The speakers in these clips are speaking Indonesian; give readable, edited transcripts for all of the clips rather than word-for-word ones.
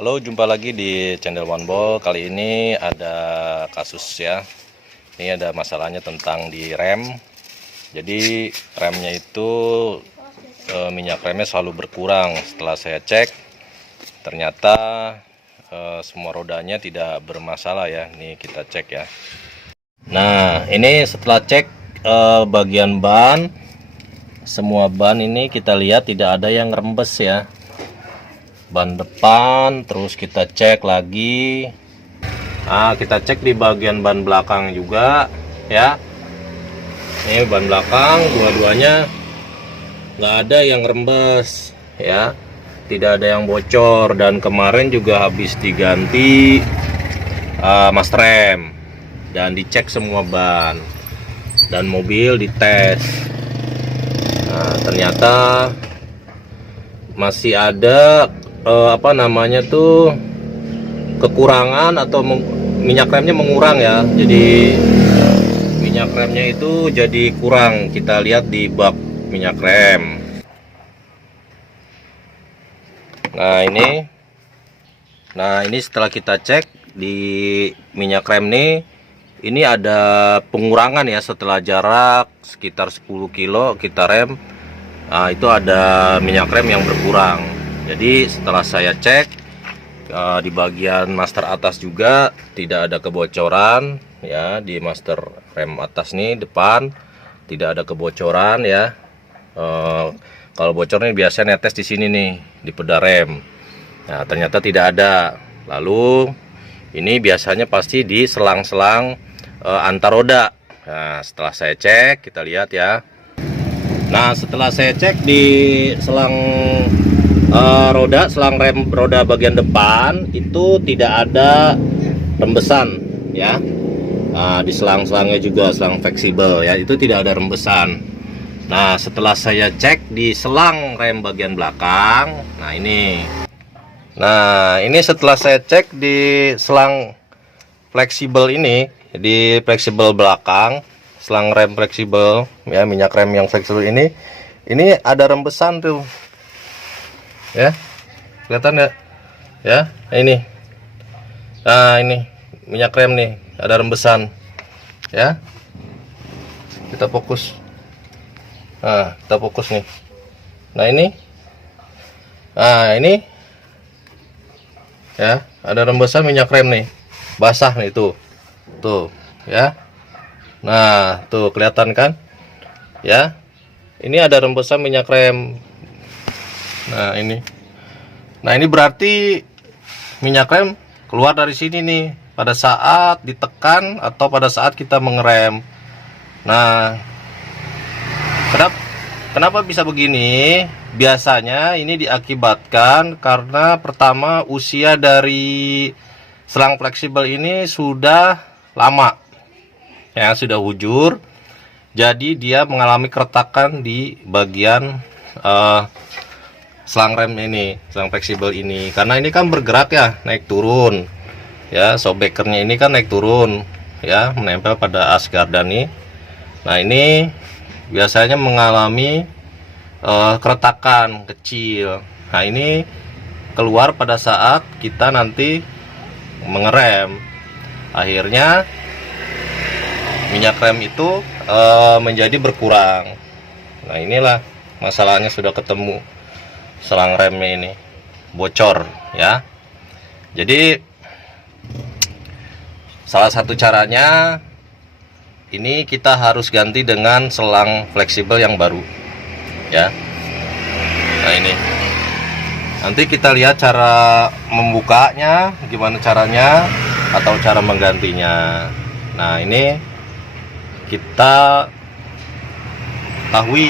Halo, jumpa lagi di channel One Ball. Kali ini ada kasus ya. Ini ada masalahnya tentang di rem. Jadi remnya itu minyak remnya selalu berkurang. Setelah saya cek, ternyata semua rodanya tidak bermasalah ya. Nih kita cek ya. Nah, ini setelah cek bagian ban, semua ban ini kita lihat tidak ada yang rembes ya. Ban depan, terus kita cek lagi. Nah, kita cek di bagian ban belakang juga ya. Ini ban belakang dua-duanya nggak ada yang rembes ya, tidak ada yang bocor. Dan kemarin juga habis diganti master rem dan dicek semua ban dan mobil dites. Nah, ternyata masih ada kekurangan atau minyak remnya mengurang ya. Jadi minyak remnya itu jadi kurang. Kita lihat di bak minyak rem. Nah ini setelah kita cek di minyak rem nih, ini ada pengurangan ya. Setelah jarak sekitar 10 kilo kita rem, nah itu ada minyak rem yang berkurang. Jadi setelah saya cek di bagian master atas juga tidak ada kebocoran ya. Di master rem atas nih depan tidak ada kebocoran ya. Kalau bocor nih biasanya netes di sini nih di pedal rem. Nah, ternyata tidak ada. Lalu ini biasanya pasti di selang-selang antar roda. Nah, setelah saya cek, kita lihat ya. Nah, setelah saya cek di selang selang rem roda bagian depan itu tidak ada rembesan ya. Nah, di selang-selangnya juga selang fleksibel ya, itu tidak ada rembesan. Nah, setelah saya cek di selang rem bagian belakang, nah ini setelah saya cek di selang fleksibel ini, di fleksibel belakang, selang rem fleksibel ya, minyak rem yang fleksibel ini ada rembesan tuh ya, kelihatan nggak ya? Nah ini minyak rem nih ada rembesan ya. Kita fokus. Nah, kita fokus nih. Nah ini ya, ada rembesan minyak rem nih, basah nih tuh ya. Nah tuh kelihatan kan ya, ini ada rembesan minyak rem. Nah ini berarti minyak rem keluar dari sini nih pada saat ditekan atau pada saat kita mengerem. Nah, kenapa bisa begini? Biasanya ini diakibatkan karena pertama, usia dari selang fleksibel ini sudah lama ya, sudah hujur. Jadi dia mengalami keretakan di bagian selang rem ini, selang fleksibel ini, karena ini kan bergerak ya, naik turun ya. Shockbreakernya ini kan naik turun ya, menempel pada as gardani. Nah ini biasanya mengalami keretakan kecil. Nah ini keluar pada saat kita nanti mengerem, akhirnya minyak rem itu menjadi berkurang. Nah inilah masalahnya, sudah ketemu selang remnya ini bocor ya. Jadi salah satu caranya ini kita harus ganti dengan selang fleksibel yang baru ya. Nah ini nanti kita lihat cara membukanya gimana caranya atau cara menggantinya. Nah ini kita ketahui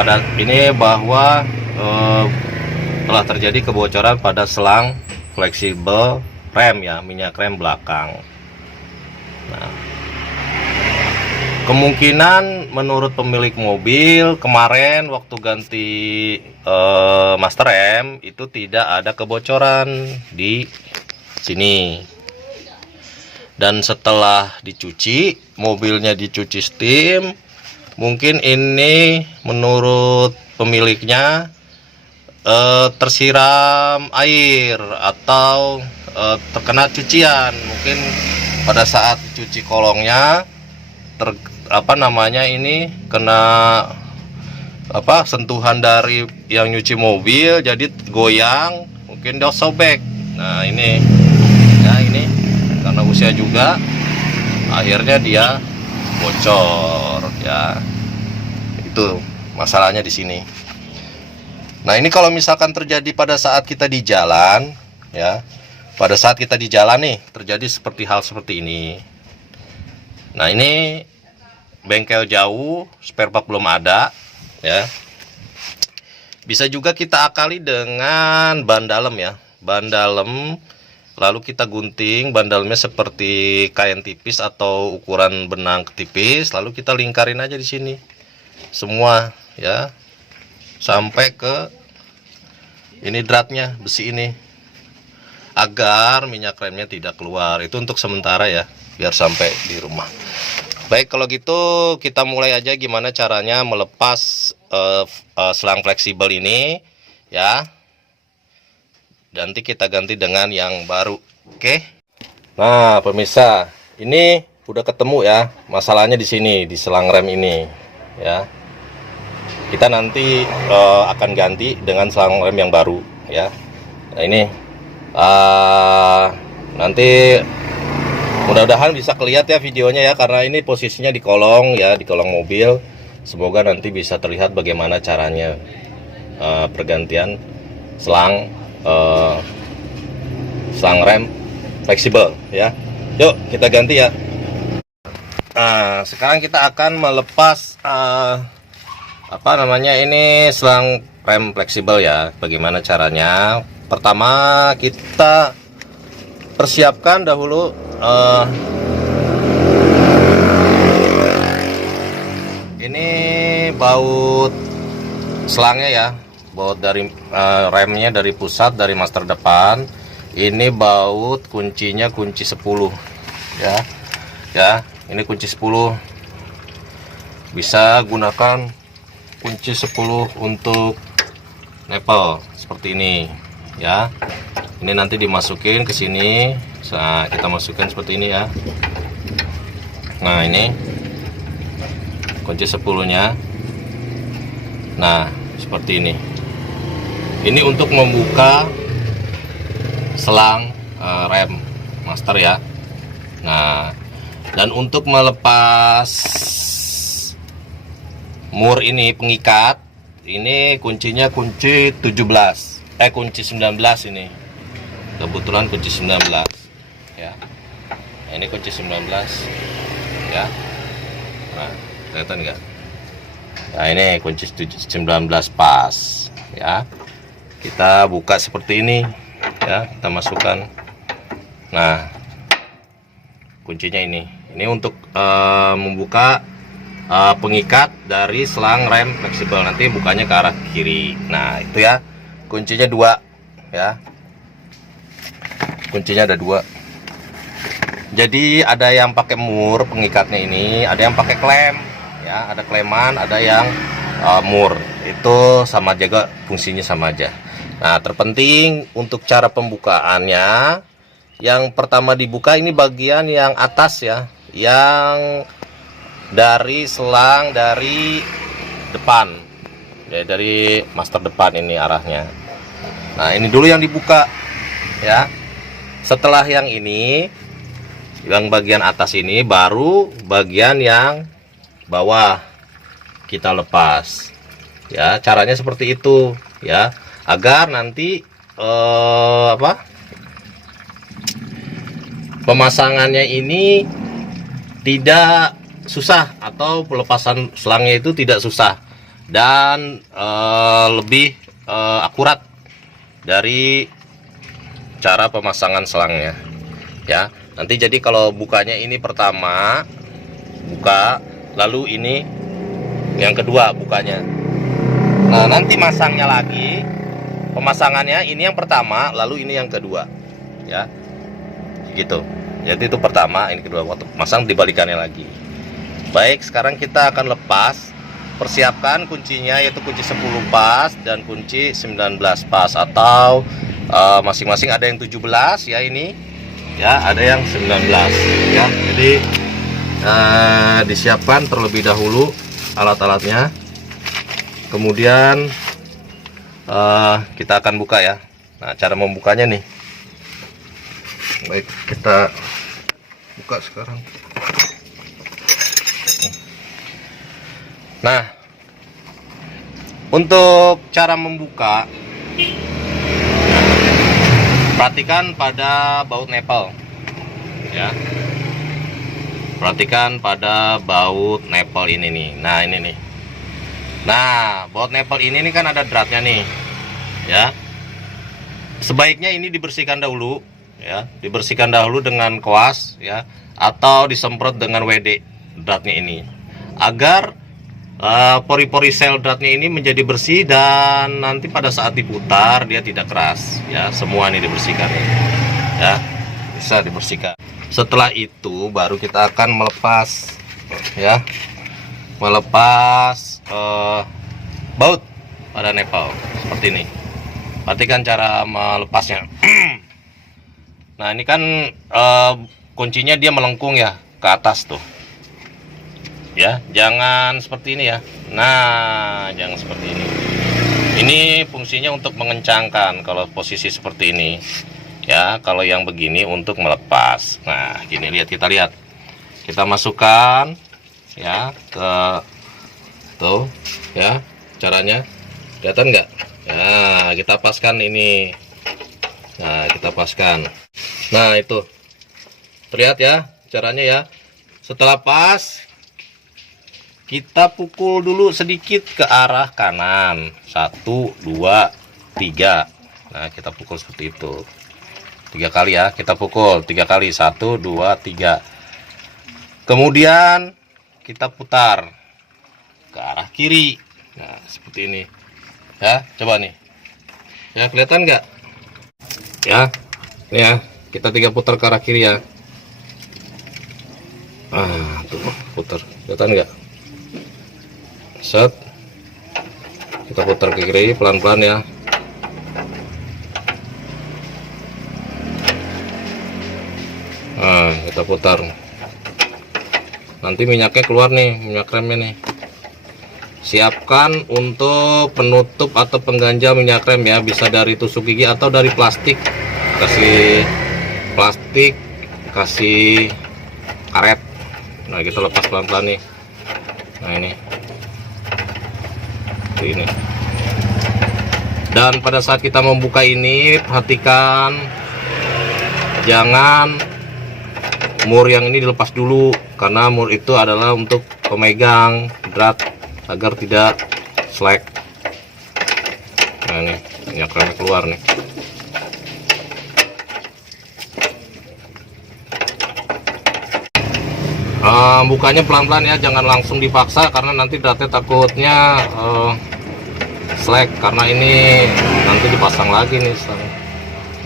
pada ini bahwa telah terjadi kebocoran pada selang fleksibel rem ya, minyak rem belakang. Nah, kemungkinan menurut pemilik mobil kemarin waktu ganti master rem itu tidak ada kebocoran di sini. Dan setelah dicuci, mobilnya dicuci steam, mungkin ini menurut pemiliknya tersiram air atau terkena cucian, mungkin pada saat cuci kolongnya ini kena sentuhan dari yang nyuci mobil, jadi goyang, mungkin dia sobek. Nah ini ya, ini karena usia juga akhirnya dia bocor ya, itu masalahnya di sini. Nah ini kalau misalkan terjadi pada saat kita di jalan ya, pada saat kita di jalan nih terjadi hal seperti ini. Nah ini bengkel jauh, spare part belum ada ya. Bisa juga kita akali dengan ban dalam ya, ban dalam, lalu kita gunting ban dalamnya seperti kain tipis atau ukuran benang tipis, lalu kita lingkarin aja di sini semua ya, sampai ke ini dratnya, besi ini, agar minyak remnya tidak keluar. Itu untuk sementara ya, biar sampai di rumah. Baik, kalau gitu kita mulai aja gimana caranya melepas selang fleksibel ini ya. Nanti kita ganti dengan yang baru. Oke. Nah pemirsa, ini udah ketemu ya masalahnya di sini, di selang rem ini ya. Kita nanti akan ganti dengan selang rem yang baru ya. Nah ini nanti mudah-mudahan bisa kelihatan ya videonya ya, karena ini posisinya di kolong ya, di kolong mobil. Semoga nanti bisa terlihat bagaimana caranya pergantian selang rem fleksibel ya. Yuk kita ganti ya. Nah sekarang kita akan melepas ini selang rem fleksibel ya. Bagaimana caranya? Pertama kita persiapkan dahulu ini baut selangnya ya, baut dari remnya dari pusat, dari master depan. Ini baut kuncinya kunci 10 ya. Ya, ini kunci 10. Bisa gunakan kunci 10 untuk nepel seperti ini ya. Ini nanti dimasukin ke sini. Nah, kita masukkan seperti ini ya. Nah, ini kunci 10-nya. Nah, seperti ini. Ini untuk membuka selang rem master ya. Nah, dan untuk melepas mur ini, pengikat ini kuncinya kunci 17 kunci 19 ini, kebetulan kunci 19 ya. Nah, ini kunci 19 ya. Nah kelihatan enggak? Nah ini kunci 19 pas ya. Kita buka seperti ini ya, kita masukkan. Nah kuncinya ini untuk membuka pengikat dari selang rem fleksibel, nanti bukanya ke arah kiri. Nah itu ya, kuncinya 2 ya, kuncinya ada 2. Jadi ada yang pakai mur pengikatnya ini, ada yang pakai klem ya, ada kleman, ada yang mur. Itu sama juga, fungsinya sama aja. Nah terpenting untuk cara pembukaannya, yang pertama dibuka ini bagian yang atas ya, yang dari selang dari depan ya, dari master depan ini arahnya. Nah ini dulu yang dibuka ya. Setelah yang ini, yang bagian atas ini, baru bagian yang bawah kita lepas ya. Caranya seperti itu ya, agar nanti pemasangannya ini tidak susah, atau pelepasan selangnya itu tidak susah, dan lebih akurat dari cara pemasangan selangnya ya. Nanti jadi kalau bukanya ini pertama buka, lalu ini yang kedua bukanya. Nah nanti masangnya lagi, pemasangannya ini yang pertama, lalu ini yang kedua ya, gitu. Jadi itu pertama, ini kedua, waktu masang dibalikannya lagi. Baik, sekarang kita akan lepas persiapkan kuncinya, yaitu kunci 10 pas dan kunci 19 pas, atau masing-masing ada yang 17 ya, ini ya, ada yang 19 ya. Jadi disiapkan terlebih dahulu alat-alatnya, kemudian kita akan buka ya. Nah, cara membukanya nih, baik, kita buka sekarang. Nah, untuk cara membuka, perhatikan pada baut nepel ya. Perhatikan pada baut nepel ini nih. Nah, ini nih. Nah, baut nepel ini nih kan ada dratnya nih ya. Sebaiknya ini dibersihkan dahulu ya, dibersihkan dahulu dengan koas ya, atau disemprot dengan WD dratnya ini, agar pori-pori sel dratnya ini menjadi bersih, dan nanti pada saat diputar dia tidak keras ya. Semua ini dibersihkan nih ya, bisa dibersihkan. Setelah itu baru kita akan melepas ya, melepas baut pada nepel seperti ini. Perhatikan cara melepasnya. Nah, ini kan kuncinya dia melengkung ya ke atas tuh ya, jangan seperti ini ya. Nah, jangan seperti ini. Ini fungsinya untuk mengencangkan kalau posisi seperti ini ya. Kalau yang begini untuk melepas. Nah, gini, lihat, kita lihat, kita masukkan ya ke tuh ya, caranya kelihatan nggak? Nah, kita paskan ini. Nah, kita paskan. Nah, itu terlihat ya caranya ya. Setelah pas, kita pukul dulu sedikit ke arah kanan. 1, 2, 3. Nah, kita pukul seperti itu 3 kali ya. Kita pukul 3 kali. 1, 2, 3. Kemudian kita putar ke arah kiri. Nah, seperti ini ya. Coba nih ya, kelihatan nggak ya? Ini ya, kita 3 putar ke arah kiri ya. Tuh, putar, kelihatan nggak? Set, kita putar ke kiri pelan-pelan ya. Nah, kita putar, nanti minyaknya keluar nih, minyak remnya nih. Siapkan untuk penutup atau pengganjal minyak rem ya, bisa dari tusuk gigi atau dari plastik. Kasih plastik, kasih karet. Nah, kita lepas pelan-pelan nih. Nah, ini. Dan pada saat kita membuka ini, perhatikan jangan mur yang ini dilepas dulu, karena mur itu adalah untuk pemegang drat agar tidak slack. Nah, ini minyak remnya keluar nih. Bukanya pelan-pelan ya, jangan langsung dipaksa, karena nanti dratnya takutnya slack, karena ini nanti dipasang lagi nih.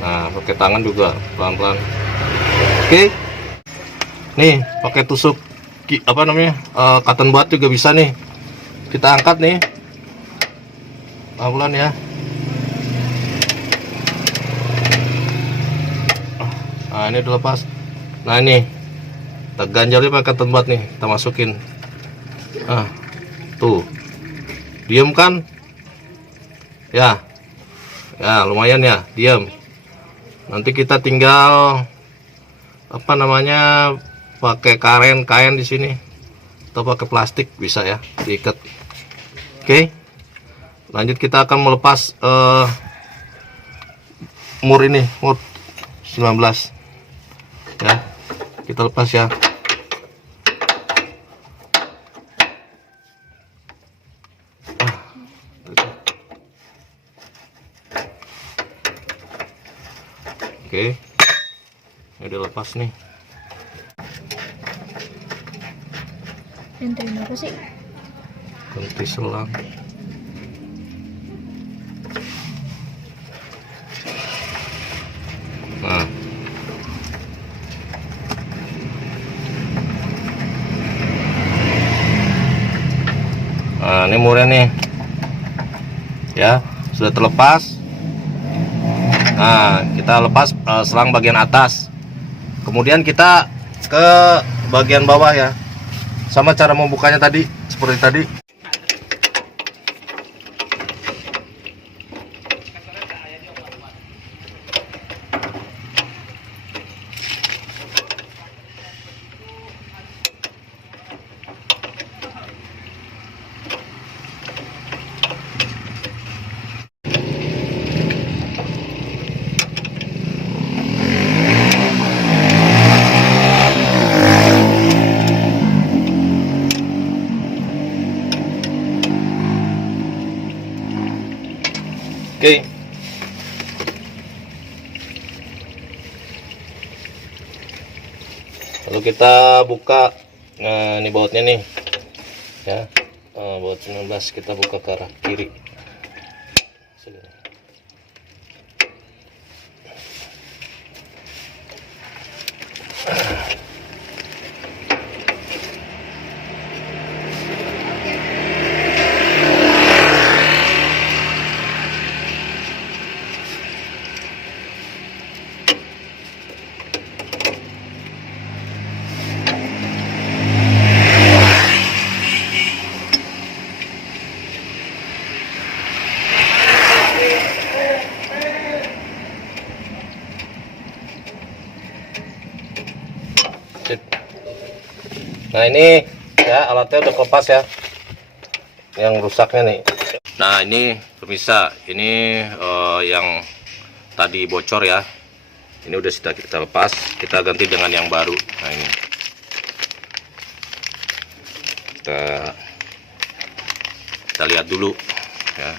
Nah, pakai tangan juga pelan-pelan. Oke, nih pakai tusuk apa namanya, cotton bud juga bisa nih. Kita angkat nih pelan-pelan ya. Nah, ini udah lepas. Nah, ini kita ganjalnya pakai cotton bud nih, kita masukin. Tuh, diem kan ya, lumayan ya, diem. Nanti kita tinggal apa namanya, pakai kain di sini atau pakai plastik bisa ya, diikat. Oke, lanjut kita akan melepas mur ini, mur 19 ya. Kita lepas ya. Oke, ini udah lepas nih. Enterin apa sih? Ganti selang. Nah, Nah, ini murnya nih ya, sudah terlepas. Nah, kita lepas selang bagian atas, kemudian kita ke bagian bawah ya, sama cara membukanya tadi seperti tadi. Oke. Lalu kita buka. Nah, ini bautnya nih ya, baut 19 kita buka ke arah kiri. Nah, ini ya alatnya udah lepas ya, yang rusaknya nih. Nah, ini pemirsa, ini yang tadi bocor ya, ini udah sudah kita lepas, kita ganti dengan yang baru. Nah, ini kita lihat dulu ya.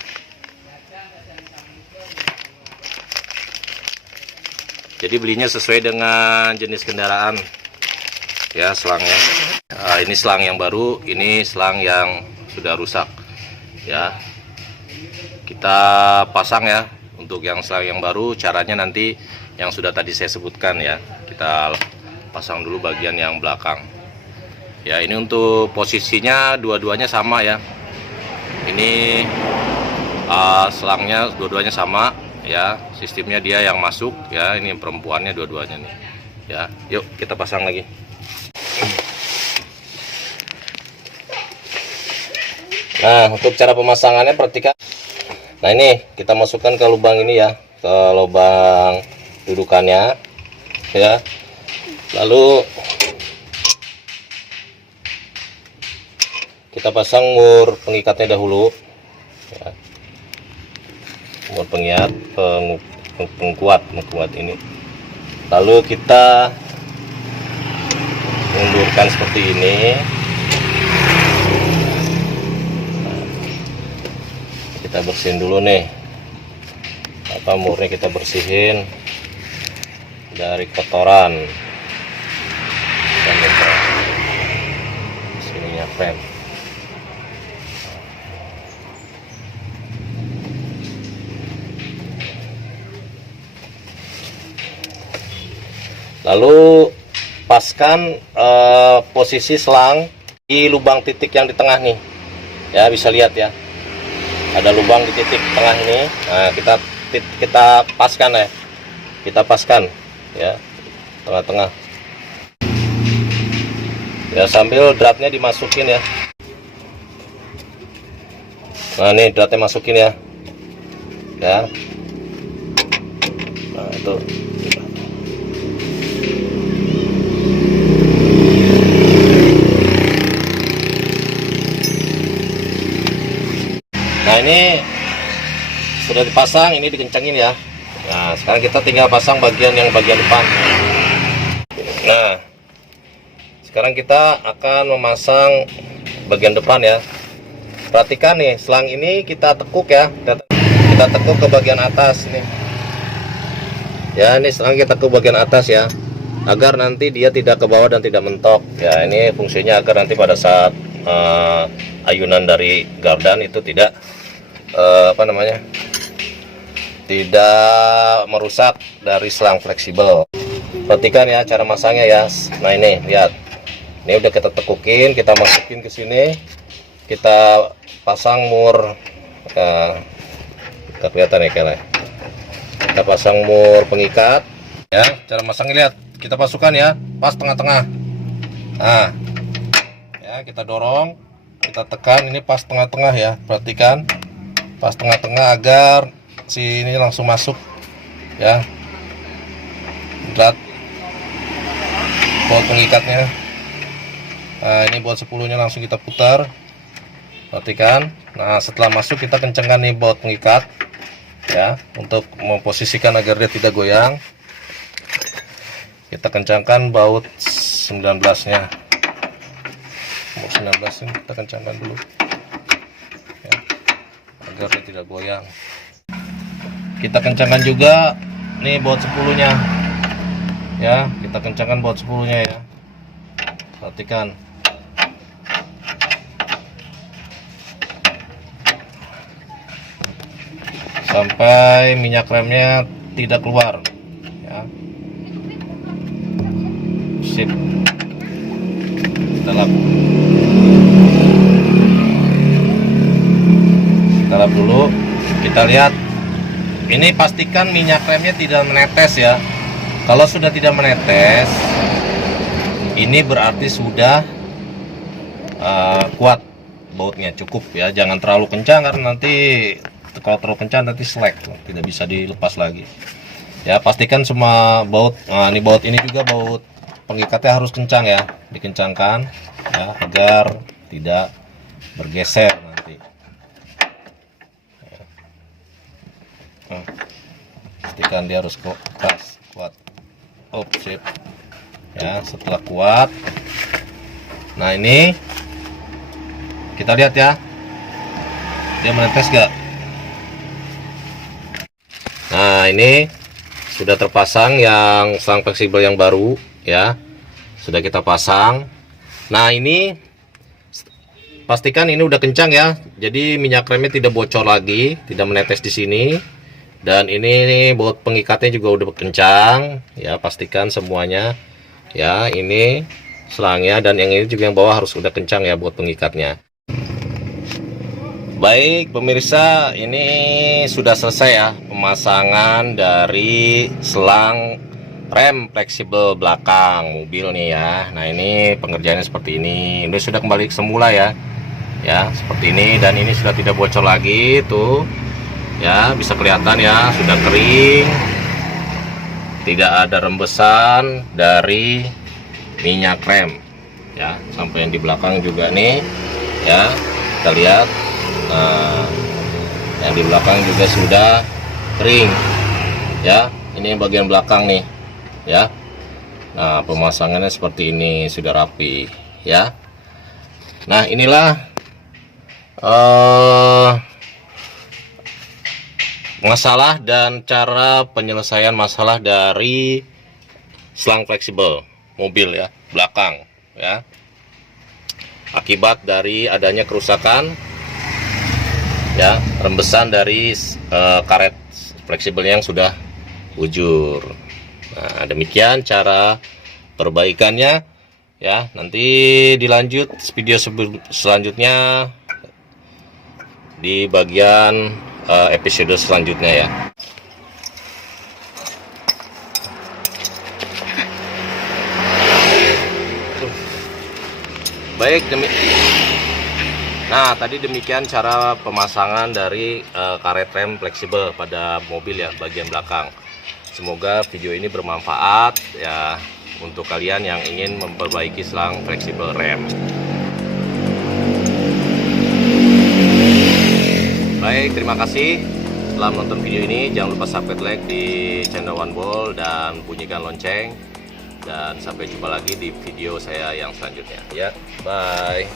Jadi belinya sesuai dengan jenis kendaraan ya, selangnya. Nah, ini selang yang baru, ini selang yang sudah rusak ya. Kita pasang ya. Untuk yang selang yang baru, caranya nanti yang sudah tadi saya sebutkan ya. Kita pasang dulu bagian yang belakang ya. Ini untuk posisinya dua-duanya sama ya. Ini selangnya dua-duanya sama ya, sistemnya dia yang masuk ya. Ini perempuannya dua-duanya nih ya. Yuk kita pasang lagi. Nah, untuk cara pemasangannya perhatikan. Nah, ini kita masukkan ke lubang ini ya, ke lubang dudukannya ya. Lalu kita pasang mur pengikatnya dahulu ya. Mur pengikat pengkuat ini. Lalu kita mundurkan seperti ini. Kita bersihin dulu nih, murnya kita bersihin dari kotoran dan sininya frame. Lalu paskan posisi selang di lubang titik yang di tengah nih ya, bisa lihat ya, ada lubang di titik tengah ini. Nah, kita paskan ya, kita paskan ya, tengah-tengah ya, sambil dratnya dimasukin ya. Nah, ini dratnya masukin ya ya. Nah, itu nah, ini sudah dipasang, ini dikencangin ya. Nah, sekarang kita tinggal pasang bagian depan. Nah, sekarang kita akan memasang bagian depan ya. Perhatikan nih, selang ini kita tekuk ya. Kita tekuk ke bagian atas nih. Ya, ini selang kita tekuk bagian atas ya, agar nanti dia tidak ke bawah dan tidak mentok. Ya, ini fungsinya agar nanti pada saat ayunan dari gardan itu tidak tidak merusak dari selang fleksibel. Perhatikan ya cara masangnya ya. Nah, ini lihat, ini udah kita tekukin, kita masukin ke sini kita pasang mur, nggak kelihatan ya kalian. Kita pasang mur pengikat ya. Cara masangnya lihat, kita masukkan ya pas tengah-tengah. Nah ya, kita dorong, kita tekan, ini pas tengah-tengah ya, perhatikan pas tengah-tengah agar si ini langsung masuk ya, berat baut pengikatnya. Nah ini baut 10 nya langsung kita putar, perhatikan. Nah setelah masuk kita kencangkan nih baut pengikat ya, untuk memposisikan agar dia tidak goyang. Kita kencangkan baut 19 nya, baut 19 ini kita kencangkan dulu ya, agar dia tidak goyang. Kita kencangkan juga nih baut 10 nya ya, kita kencangkan baut 10 nya ya, perhatikan. Sampai minyak remnya tidak keluar ya. Sip, kita lap dulu. Kita lihat, ini pastikan minyak remnya tidak menetes ya. Kalau sudah tidak menetes, ini berarti sudah kuat bautnya, cukup ya. Jangan terlalu kencang karena nanti kalau terlalu kencang nanti slack, tidak bisa dilepas lagi ya. Pastikan semua baut, nah ini baut ini juga baut pengikatnya harus kencang ya, dikencangkan ya, agar tidak bergeser nanti ya. Nah, pastikan dia harus keras, kuat. Sip ya. Setelah kuat, nah ini kita lihat ya, dia menetes gak. Nah ini sudah terpasang yang selang fleksibel yang baru ya, sudah kita pasang. Nah ini pastikan ini udah kencang ya, jadi minyak remnya tidak bocor lagi, tidak menetes di sini. Dan ini baut pengikatnya juga udah kencang ya, pastikan semuanya ya. Ini selangnya dan yang ini juga yang bawah harus udah kencang ya baut pengikatnya. Baik pemirsa, ini sudah selesai ya pemasangan dari selang rem fleksibel belakang mobil nih ya. Nah ini pengerjaannya seperti ini, ini sudah kembali semula ya, ya seperti ini. Dan ini sudah tidak bocor lagi tuh ya, bisa kelihatan ya, sudah kering, tidak ada rembesan dari minyak rem ya. Sampai yang di belakang juga nih ya, kita lihat. Nah yang di belakang juga sudah kering ya. Ini yang bagian belakang nih ya. Nah pemasangannya seperti ini, sudah rapi ya. Nah inilah masalah dan cara penyelesaian masalah dari selang fleksibel mobil ya belakang ya, akibat dari adanya kerusakan ya, rembesan dari karet fleksibelnya yang sudah bujur. Nah demikian cara perbaikannya ya. Nanti dilanjut video selanjutnya di bagian episode selanjutnya ya. Baik, nah tadi demikian cara pemasangan dari karet rem fleksibel pada mobil ya bagian belakang. Semoga video ini bermanfaat ya untuk kalian yang ingin memperbaiki selang fleksibel rem. Baik, terima kasih telah menonton video ini. Jangan lupa subscribe, like di channel One Ball dan bunyikan lonceng. Dan sampai jumpa lagi di video saya yang selanjutnya ya. Bye.